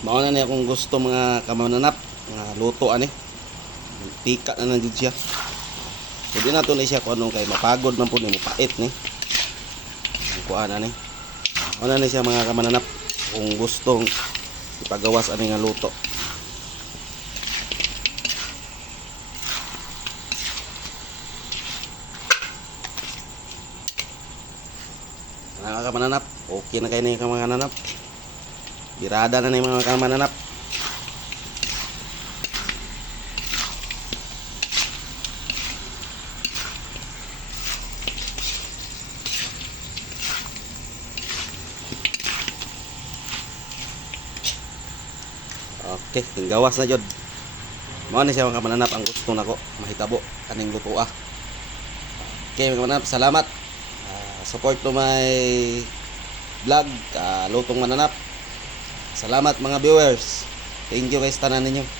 Mao na niya kung gusto mga kamananap, mga luto ani. Tika na nang siya. Pwede na to ni siya kung anong kay mapagod man po ni mapait ni. Kuan ani. Ano na siya mga kamananap kung gustong ipagawas ani nga luto. Mga kamananap, okay na kayo na yung mga kamananap. Birada na na yung mga kamananap. Okay, tinggawas na jud. Mao ni siya mga kamananap ang gusto nako mahitabo kaning luto ah. Okay mga kamananap, salamat. Support to my vlog, Lutong Mananap. Salamat mga viewers. Thank you guys tanan ninyo.